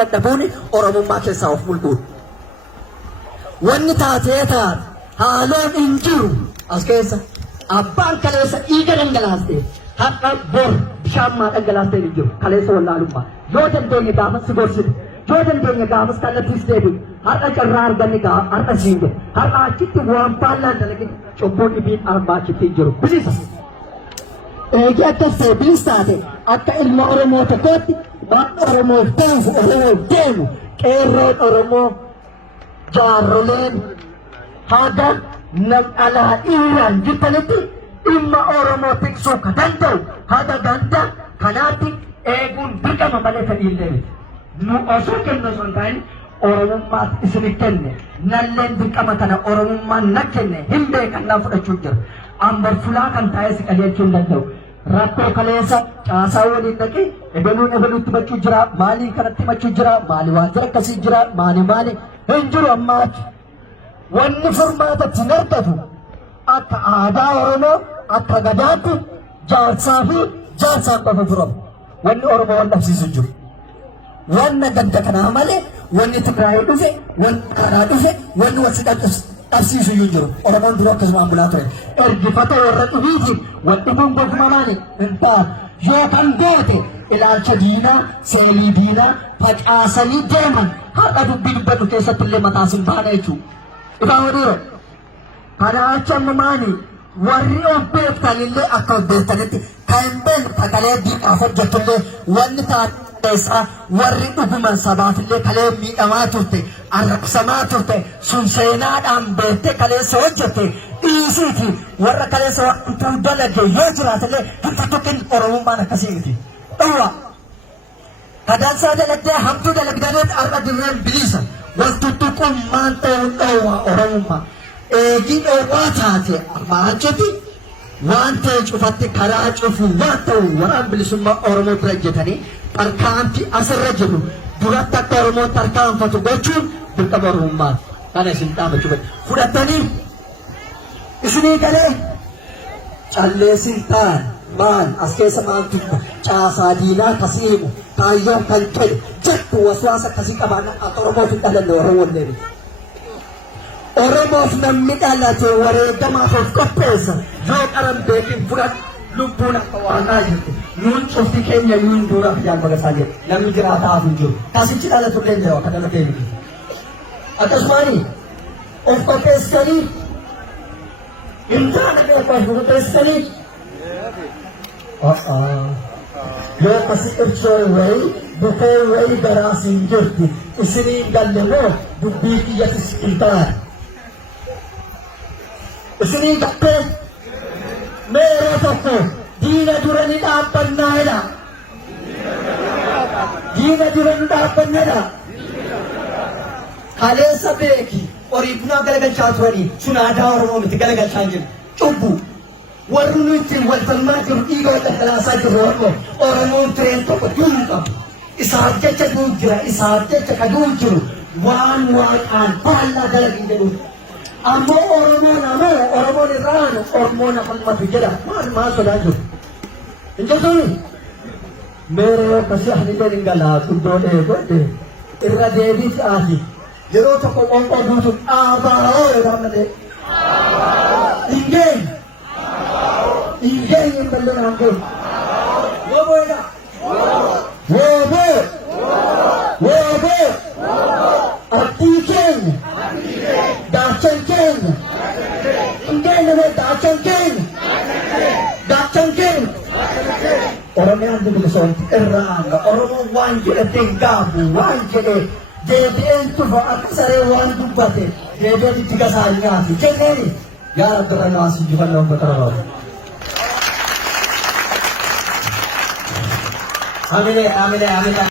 dadhabuun Oromummaa keessaa of mul'uudha. Wanni taatee taate haaloon hin jiru as keessa abbaan kaleessa dhiiga dhangalaaste har'a bor bishaan maa dhangalaastee hin jiru kaleessa wallaalummaa yoo dandeenye gaafas si gorsite yoo dandeenye gaafas kallattiis deebiin har'a carraa arganne har'a siinge har'a achitti waan baallaan dalagin cubbuun dhibiin arbaa achitti hin jiru bilisa. Eegi akka seebiis taate akka ilma Oromoo tokkootti waan Oromoof ta'uuf Oromoof deemu qeerroon Oromoo jaarroleen haga nam'alaa dhiiraan jirtanitti dhimma Oromoo tiksuu ka danda'u haga ganda kanaatti eeguun dirqama malee fedhiillee miti. Nu osoo kennu osoo hin ta'in Oromummaas isin kenne nalleen dirqama kana Oromummaan na kenne hin beekannaa fudhachuu jira. Ambar fulaa kan taa'ee si qajeelchuu hin danda'u. Rakkoo kaleessa caasaa waliin dhaqee ebaluun ebaluutti himachuu jira maalii kanatti himachuu jira maali waan jira akkasii jira maali hin jiru ammaatti. Wanni furmaatatti hin argatu akka aadaa Oromoo akka gadaatti jaarsaa fi jaarsaan qofa furamu. Wanni Oromoo wal dhabsiisu jiru. Wanna ganda kanaa malee wanni Tigraayii dhufe wanni Amaaraa dhufe wanni wasi dhabsiisu iyyuu jiru. Oromoon dura akkasumaan bulaa ture. Ergifata warra dhufiitiin wanti kun gofumamaani hin taane yoo kan goote ilaalcha diinaa seelii diinaa facaasanii deeman har'a dubbii dubbatu keessatti illee mataas hin baane jechuudha. Ifaan wadiiro kana achi ammamaani warri of beektanillee akka of beektanitti kan hin beekne kakalee diinaaf hojjettullee wanni taasisaa warri dhuguman sabaafillee kalee miidhamaa turte arrabsamaa turte sun seenaadhaan beektee kaleessa hojjette dhiisiiti warra kaleessa wantuu dalage yoo jiraatillee hinta tokkin Oromummaan akkasii miti. Dhowwa kadansaa dalagdee hamtuu dalagdaneet arra dirreen bilisa waltuttuquun maan ta'uun dhowwa Oromummaa. Eegii dhowwaa taate armaachoti waan ta'e cufatti karaa cufu waan ta'u waraan bilisummaa Oromoo bira jetanii tarkaanfii asirra jiru duratti akka Oromoo tarkaanfatu gochuun dirqama Oromummaa kana isin dhaabachuu fudhatanii isinii galee calleessin ta'an maal as keessa maaltu caasaa diinaa kasii himu kaayyoon kan ta'e jettu waswaasa akkasii qabaan akka Oromoof hin dhalanne Oromoo illee Oromoof namni dhalate wareegamaaf of qopheessa yoo qaran beekin fudhatu lubbuun akka waaqaa jirti nuun cufti keenya yuun duuraaf jaalmagasaa jedhu namni jiraataaf hin jiru kasichi dhalatullee hin jiru akka dhalatee miti akkasumaanii of qopheessanii hin taane beeku of qopheessanii yoo kasi ibsoo wayii bukee wayii garaas hin jirti isinii galle moo dubbii kiyyatis hin taane isinii gattee meeroo tokko diina durani dhaabbannaadha. Diina durani dhaabbannaadha. Kaleessa beeki horii bunaa galagalchaa turanii sun aadaa Oromoo miti galagalchaa jiru. Cubbu warri nu ittiin wal falmaa jiru dhiiga wal dhangalaasaa jiru Oromoon tureen tokko du'uu qabu. Isaaf jecha du'u jira isaaf jecha ka du'u jiru waan waaqaan baallaa dalagin jedhuudha. Ammoo Oromoon irraan Oromoon afalmatu jedha maal sodaa jiru hin jirtuni meeroo akkasii hanileen hin galaa guddoon eegodhe irra deebii ta'aati yeroo tokko qonqoo guutu dhaabaa'oo jedhaa malee hin geenye ballee naan ga'u woboodha wooboo abdii keenya daachan keenya ingeenye moo daachan keenya Oromiyaan bilisoomti irraa Oromoon waan jedhate hin gaafu waan jedhe deebi'een tufa akka saree waan dubbate deebi'een itti gasaa nyaatu jenneeni yaa rabbi irra naasii jifannoo bakka Amine.